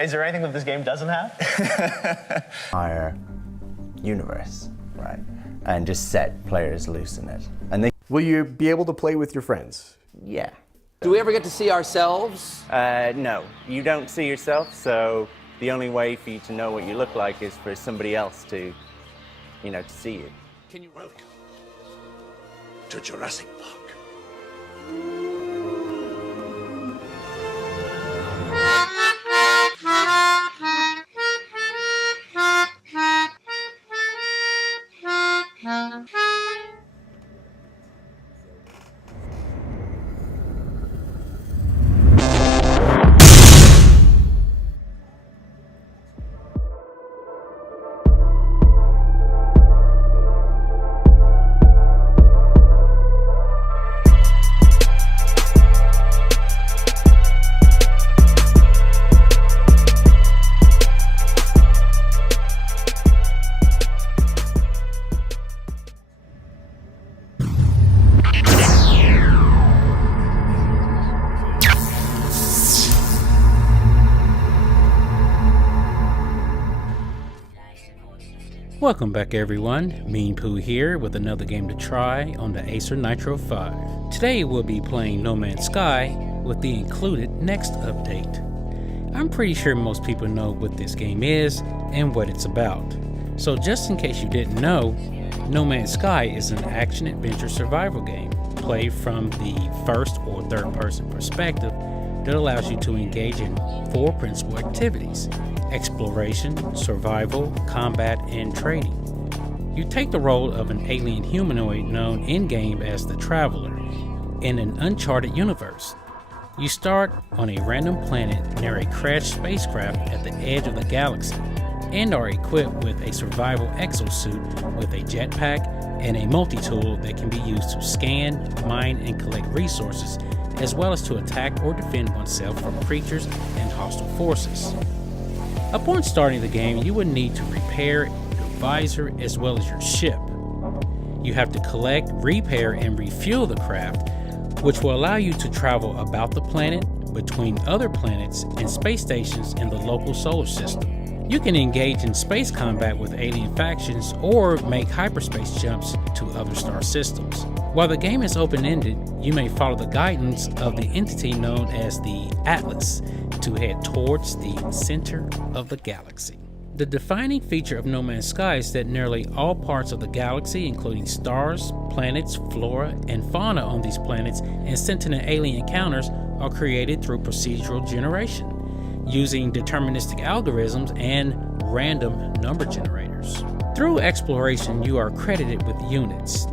Is there anything that this game doesn't have? Our universe, right? And just set players loose in it. And Will you be able to play with your friends? yeah. Do we ever get to see ourselves? No, you don't see yourself, so the only way for you to know what you look like is for somebody else to, to see you. Welcome to Jurassic Park. Welcome back everyone, Meanpooh here with another game to try on the Acer Nitro 5. Today we'll be playing No Man's Sky with the included next update. I'm pretty sure most people know what this game is and what it's about. So just in case you didn't know, No Man's Sky is an action-adventure survival game played from the first or third person perspective that allows you to engage in 4 principal activities: exploration, survival, combat, and trading. You take the role of an alien humanoid known in-game as the Traveler in an uncharted universe. You start on a random planet near a crashed spacecraft at the edge of the galaxy and are equipped with a survival exosuit with a jetpack and a multi-tool that can be used to scan, mine, and collect resources, as well as to attack or defend oneself from creatures and hostile forces. Upon starting the game, you would need to repair your visor as well as your ship. You have to collect, repair, and refuel the craft, which will allow you to travel about the planet, between other planets, and space stations in the local solar system. You can engage in space combat with alien factions or make hyperspace jumps to other star systems. While the game is open-ended, you may follow the guidance of the entity known as the Atlas to head towards the center of the galaxy. The defining feature of No Man's Sky is that nearly all parts of the galaxy, including stars, planets, flora, and fauna on these planets, and sentient alien encounters, are created through procedural generation, using deterministic algorithms and random number generators. Through exploration, you are credited with units,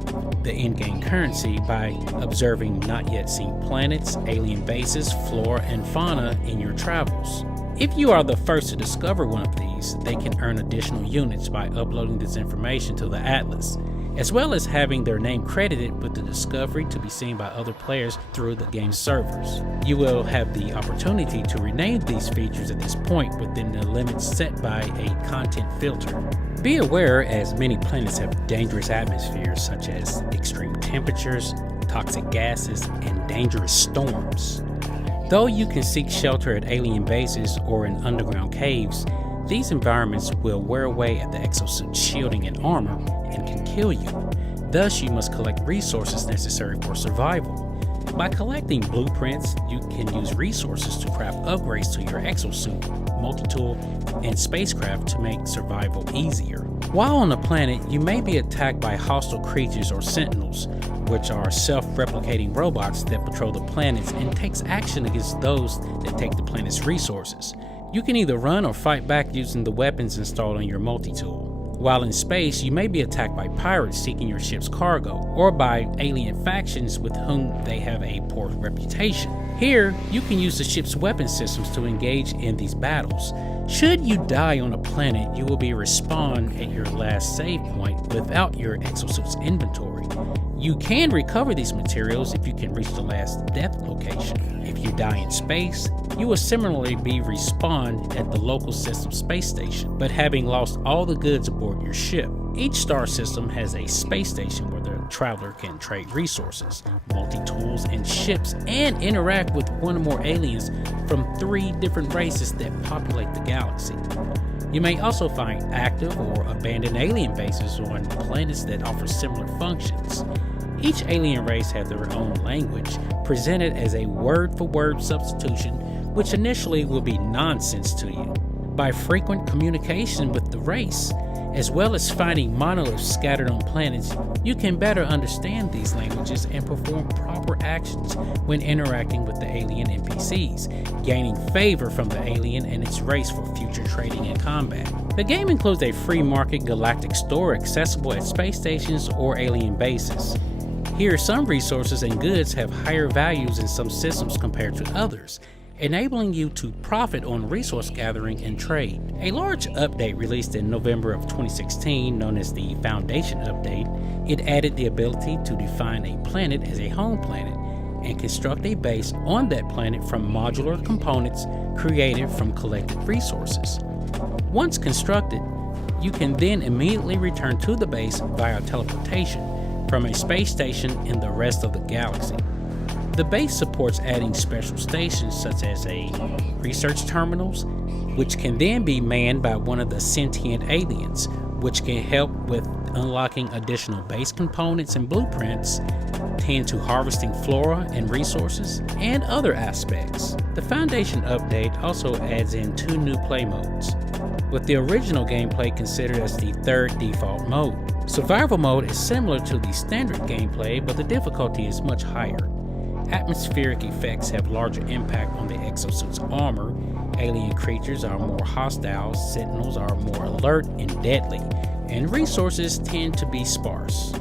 the in-game currency, by observing not yet seen planets, alien bases, flora, and fauna in your travels. If you are the first to discover one of these, they can earn additional units by uploading this information to the Atlas, as well as having their name credited with the discovery to be seen by other players through the game's servers. You will have the opportunity to rename these features at this point within the limits set by a content filter. Be aware, as many planets have dangerous atmospheres such as extreme temperatures, toxic gases, and dangerous storms. Though you can seek shelter at alien bases or in underground caves, these environments will wear away at the exosuit's shielding and armor and can kill you. Thus, you must collect resources necessary for survival. By collecting blueprints, you can use resources to craft upgrades to your exosuit, multi-tool, and spacecraft to make survival easier. While on the planet, you may be attacked by hostile creatures or sentinels, which are self-replicating robots that patrol the planets and takes action against those that take the planet's resources. You can either run or fight back using the weapons installed on your multi-tool. While in space, you may be attacked by pirates seeking your ship's cargo, or by alien factions with whom they have a poor reputation. Here, you can use the ship's weapon systems to engage in these battles. Should you die on a planet, you will be respawned at your last save point without your exosuit's inventory. You can recover these materials if you can reach the last death location. If If you die in space, you will similarly be respawned at the local system space station, but having lost all the goods aboard your ship. Each star system has a space station where the traveler can trade resources, multi-tools, and ships, and interact with one or more aliens from 3 different races that populate the galaxy. You may also find active or abandoned alien bases on planets that offer similar functions. Each alien race has their own language, presented as a word-for-word substitution, which initially will be nonsense to you. By frequent communication with the race, as well as finding monoliths scattered on planets, you can better understand these languages and perform proper actions when interacting with the alien NPCs, gaining favor from the alien and its race for future trading and combat. The game includes a free market galactic store accessible at space stations or alien bases. Here, some resources and goods have higher values in some systems compared to others, enabling you to profit on resource gathering and trade. A large update released in November of 2016, known as the Foundation Update, it added the ability to define a planet as a home planet and construct a base on that planet from modular components created from collected resources. Once constructed, you can then immediately return to the base via teleportation from a space station in the rest of the galaxy. The base supports adding special stations such as research terminals, which can then be manned by one of the sentient aliens, which can help with unlocking additional base components and blueprints, tend to harvesting flora and resources, and other aspects. The Foundation update also adds in 2 new play modes, with the original gameplay considered as the 3rd default mode. Survival mode is similar to the standard gameplay, but the difficulty is much higher. Atmospheric effects have larger impact on the exosuit's armor, alien creatures are more hostile, sentinels are more alert and deadly, and resources tend to be sparse.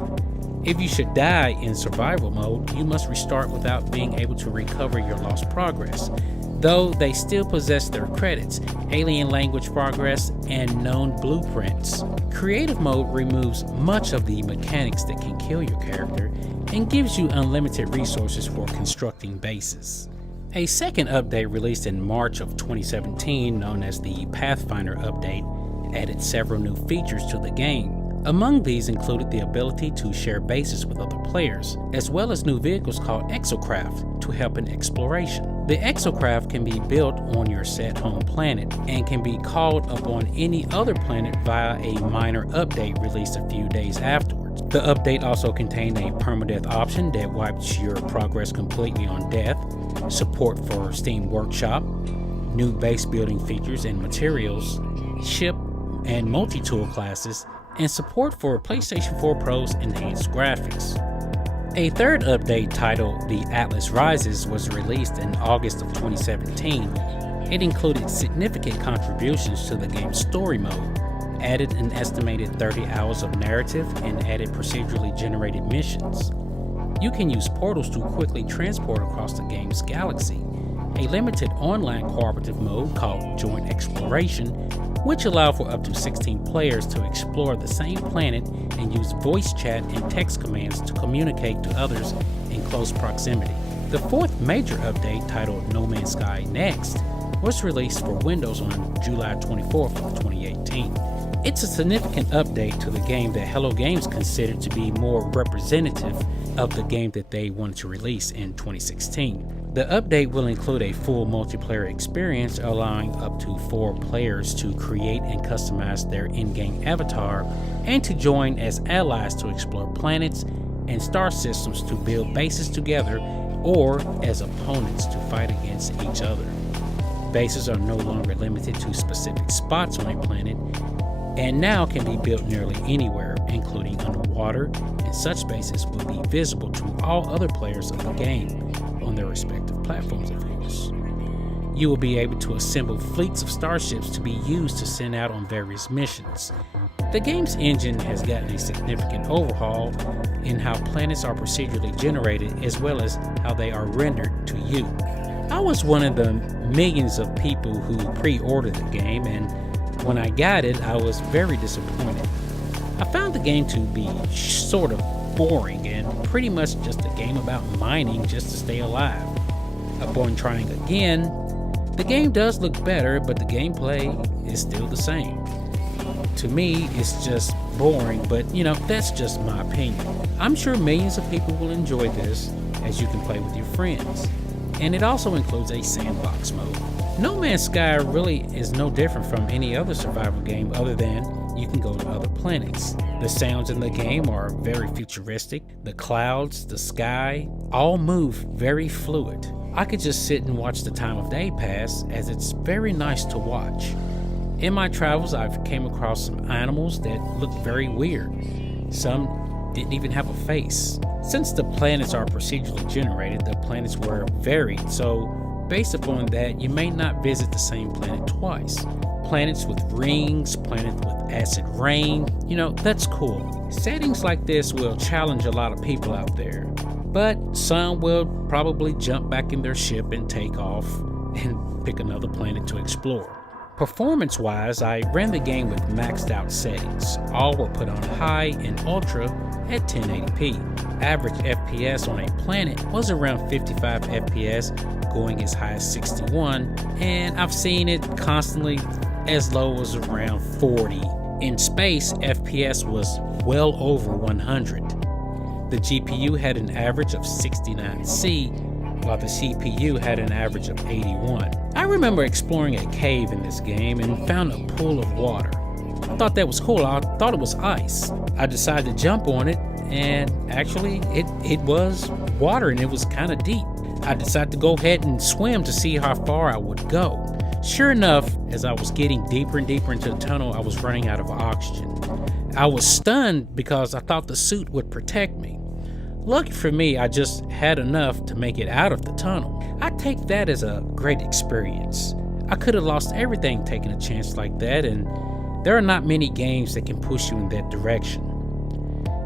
If you should die in survival mode, you must restart without being able to recover your lost progress, though they still possess their credits, alien language progress, and known blueprints. Creative mode removes much of the mechanics that can kill your character and gives you unlimited resources for constructing bases. A second update released in March of 2017, known as the Pathfinder update, added several new features to the game. Among these included the ability to share bases with other players, as well as new vehicles called Exocraft to help in exploration. The Exocraft can be built on your set home planet and can be called upon any other planet via a minor update released a few days afterwards. The update also contained a permadeath option that wipes your progress completely on death, support for Steam Workshop, new base building features and materials, ship and multi-tool classes, and support for PlayStation 4 Pro's enhanced graphics. A third update titled The Atlas Rises was released in August of 2017. It included significant contributions to the game's story mode, added an estimated 30 hours of narrative, and added procedurally generated missions. You can use portals to quickly transport across the game's galaxy, a limited online cooperative mode called Joint Exploration, which allow for up to 16 players to explore the same planet and use voice chat and text commands to communicate to others in close proximity. The fourth major update, titled No Man's Sky Next, was released for Windows on July 24th of 2018. It's a significant update to the game that Hello Games considered to be more representative of the game that they wanted to release in 2016. The update will include a full multiplayer experience, allowing up to 4 players to create and customize their in-game avatar and to join as allies to explore planets and star systems to build bases together, or as opponents to fight against each other. Bases are no longer limited to specific spots on a planet, and now can be built nearly anywhere, including underwater, and such bases will be visible to all other players of the game on their respective platforms, of course. You will be able to assemble fleets of starships to be used to send out on various missions. The game's engine has gotten a significant overhaul in how planets are procedurally generated, as well as how they are rendered to you. I was one of the millions of people who pre-ordered the game, and when I got it, I was very disappointed. I found the game to be sort of boring and pretty much just a game about mining just to stay alive. Upon trying again, the game does look better, but the gameplay is still the same. To me, it's just boring, but you know, that's just my opinion. I'm sure millions of people will enjoy this, as you can play with your friends. And it also includes a sandbox mode. No Man's Sky really is no different from any other survival game other than you can go to other planets. The sounds in the game are very futuristic. The clouds, the sky, all move very fluid. I could just sit and watch the time of day pass, as it's very nice to watch. In my travels, I've came across some animals that look very weird. Some didn't even have a face. Since the planets are procedurally generated, the planets were varied, so based upon that, you may not visit the same planet twice. Planets with rings, planets with acid rain, you know, that's cool. Settings like this will challenge a lot of people out there, but some will probably jump back in their ship and take off and pick another planet to explore. Performance-wise, I ran the game with maxed out settings. All were put on high and ultra at 1080p. Average FPS on a planet was around 55 FPS, going as high as 61, and I've seen it constantly as low as around 40. In space, FPS was well over 100. The GPU had an average of 69C, while the CPU had an average of 81. I remember exploring a cave in this game and found a pool of water. I thought that was cool. I thought it was ice. I decided to jump on it, and actually it was water, and it was kind of deep. I decided to go ahead and swim to see how far I would go. Sure enough, as I was getting deeper and deeper into the tunnel, I was running out of oxygen. I was stunned because I thought the suit would protect me. Lucky for me, I just had enough to make it out of the tunnel. I take that as a great experience. I could have lost everything taking a chance like that, and there are not many games that can push you in that direction.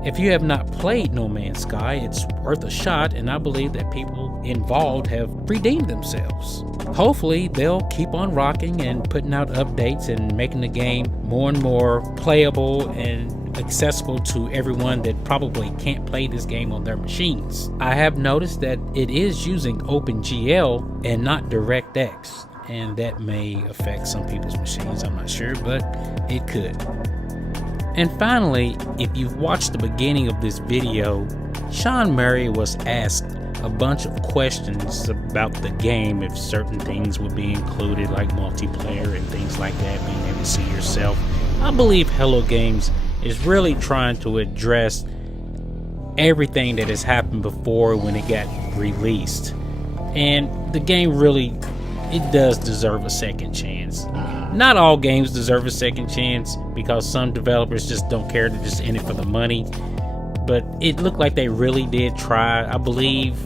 If you have not played No Man's Sky, it's worth a shot, and I believe that people involved have redeemed themselves. Hopefully, they'll keep on rocking and putting out updates and making the game more and more playable and accessible to everyone that probably can't play this game on their machines. I have noticed that it is using OpenGL and not DirectX, and that may affect some people's machines, I'm not sure, but it could. And finally, if you've watched the beginning of this video, Sean Murray was asked a bunch of questions about the game, if certain things would be included like multiplayer and things like that, being able to see yourself. I believe Hello Games is really trying to address everything that has happened before when it got released. And the game really, it does deserve a second chance. Not all games deserve a second chance because some developers just don't care, they're just in it for the money. But it looked like they really did try. I believe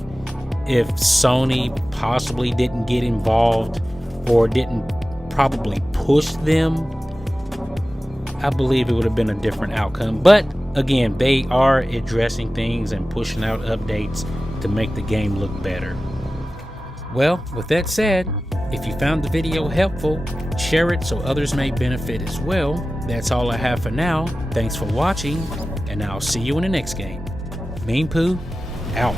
if Sony possibly didn't get involved or didn't probably push them, I believe it would have been a different outcome. But again, they are addressing things and pushing out updates to make the game look better. Well, with that said, if you found the video helpful, share it so others may benefit as well. That's all I have for now. Thanks for watching, and I'll see you in the next game. Meanpooh, out.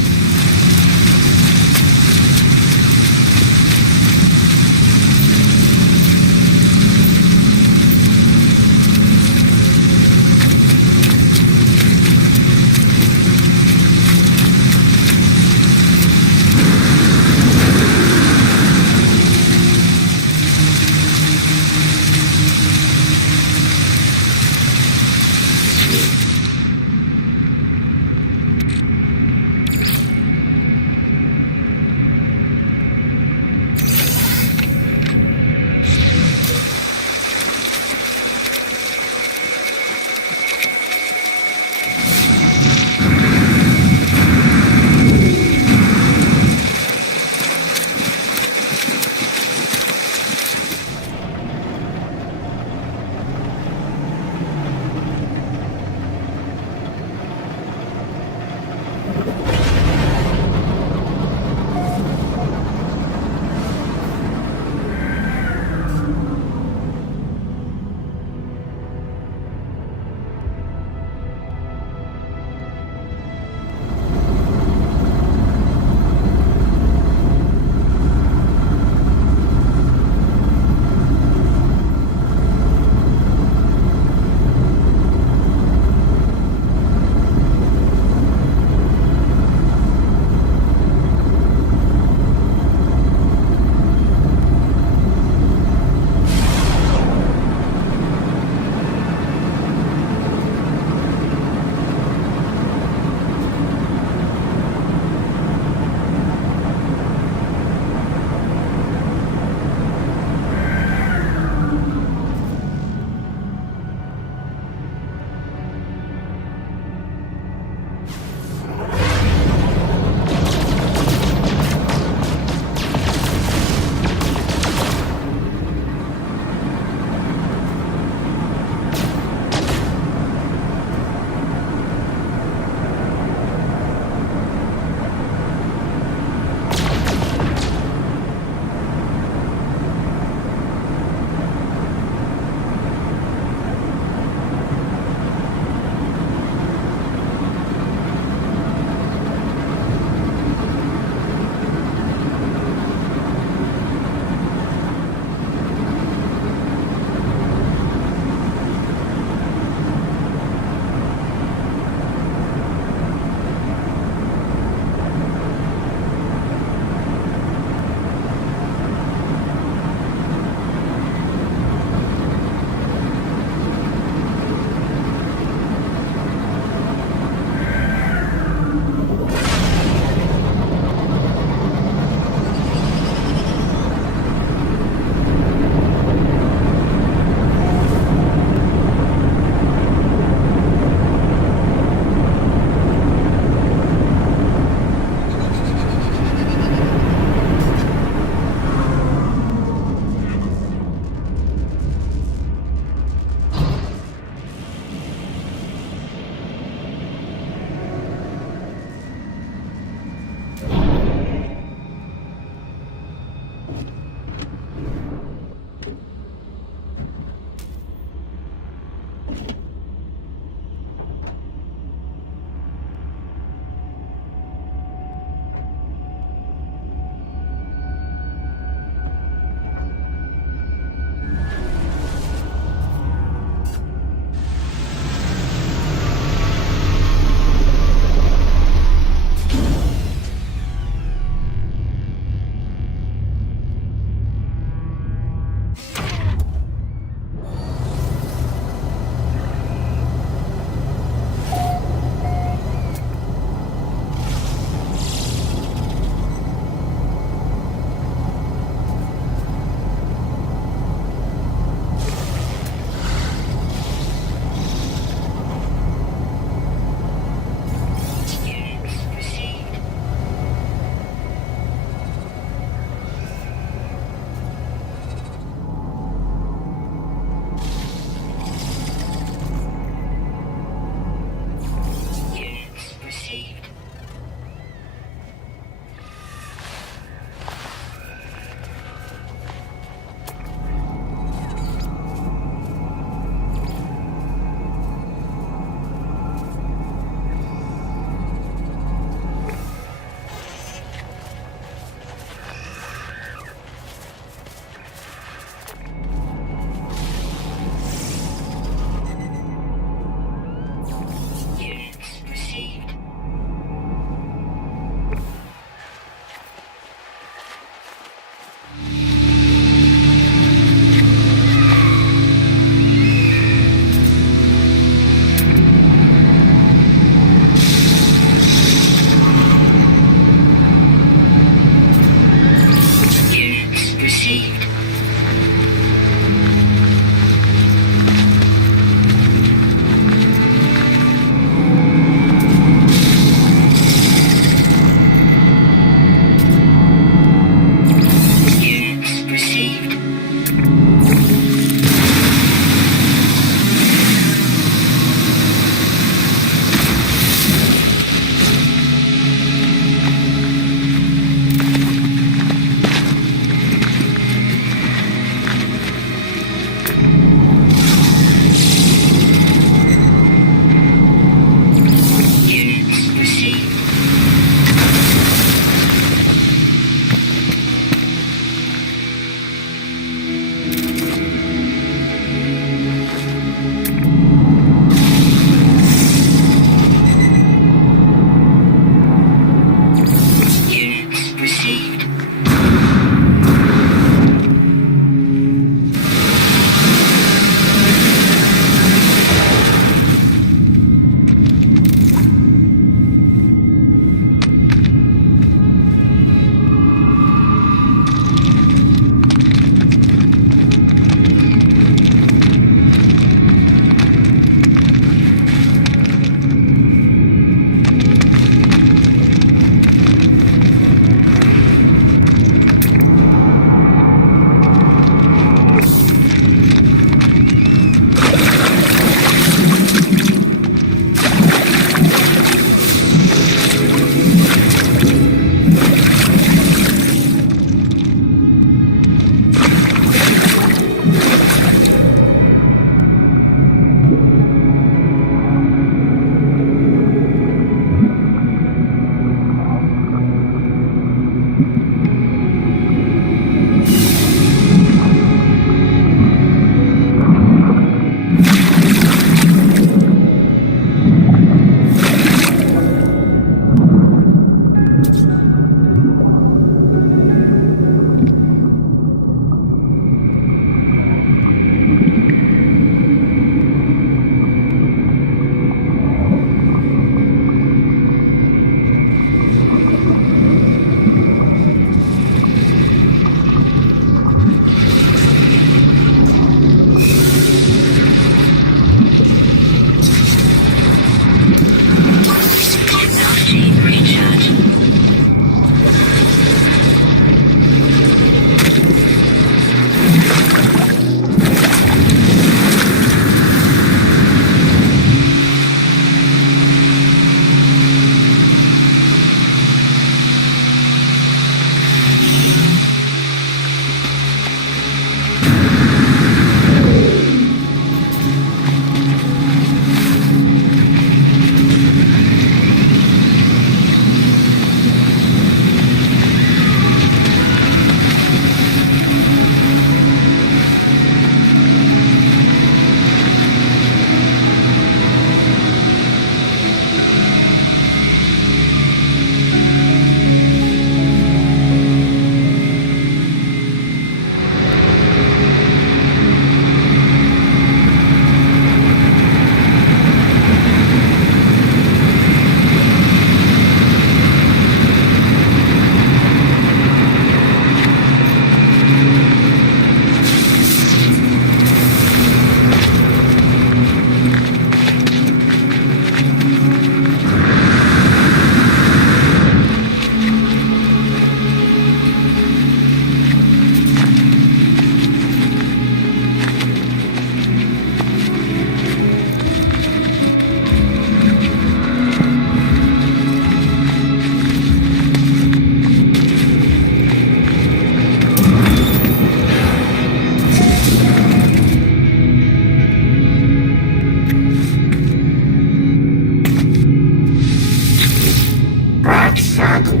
Saddle